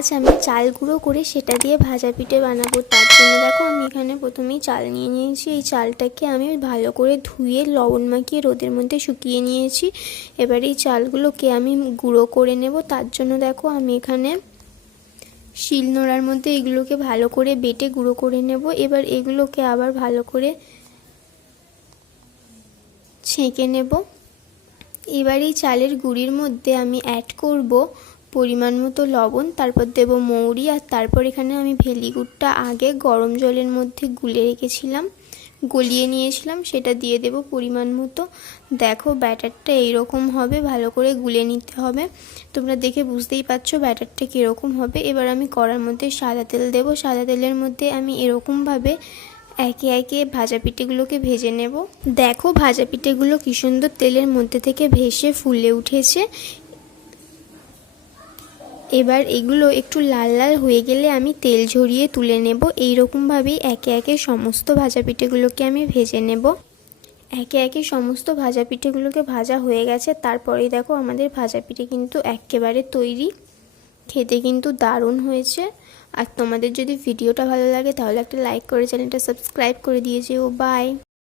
আজ আমি চাল গুঁড়ো করে সেটা দিয়ে ভাজা পিঠে বানাবো। তার জন্য দেখো আমি এখানে প্রথমেই চাল নিয়ে নিয়েছি। এই চালটাকে আমি ভালো করে ধুয়ে লবণ মাখিয়ে রোদের মধ্যে শুকিয়ে নিয়েছি। এবার এই চালগুলোকে আমি গুঁড়ো করে নেব। তার জন্য দেখো আমি এখানে শিল নোড়ার মধ্যে এগুলোকে ভালো করে বেটে গুঁড়ো করে নেব। এবার এগুলোকে আবার ভালো করে ছেঁকে নেব। এবার এই চালের গুঁড়ির মধ্যে আমি অ্যাড করব পরিমাণ মতো লবণ, তারপর দেব মৌরি, আর তারপর এখানে আমি ভেলিগুড়টা আগে গরম জলের মধ্যে গুলে রেখেছিলাম, গলিয়ে নিয়েছিলাম, সেটা দিয়ে দেব পরিমাণ মতো। দেখো ব্যাটারটা এইরকম হবে, ভালো করে গুলে নিতে হবে। তোমরা দেখে বুঝতেই পারছ ব্যাটারটা কীরকম হবে। এবার আমি কড়ার মধ্যে সাদা তেল দেব। সাদা তেলের মধ্যে আমি এরকমভাবে একে একে ভাজা পিঠেগুলোকে ভেজে নেব। দেখো ভাজা পিঠেগুলো কী সুন্দর তেলের মধ্যে থেকে ভেসে ফুলে উঠেছে। এবার এগুলো একটু লাল লাল হয়ে গেলে আমি তেল ঝরিয়ে তুলে নেব। এই রকমভাবেই একে একে সমস্ত ভাজা পিঠেগুলোকে আমি ভেজে নেব। একে একে সমস্ত ভাজা পিঠেগুলোকে ভাজা হয়ে গেছে। তারপরেই দেখো আমাদের ভাজা পিঠে কিন্তু একেবারে তৈরি। খেতে কিন্তু দারুণ হয়েছে। আর তোমাদের যদি ভিডিওটা ভালো লাগে তাহলে একটা লাইক করে চ্যানেলটা সাবস্ক্রাইব করে দিয়েছে ও বাই।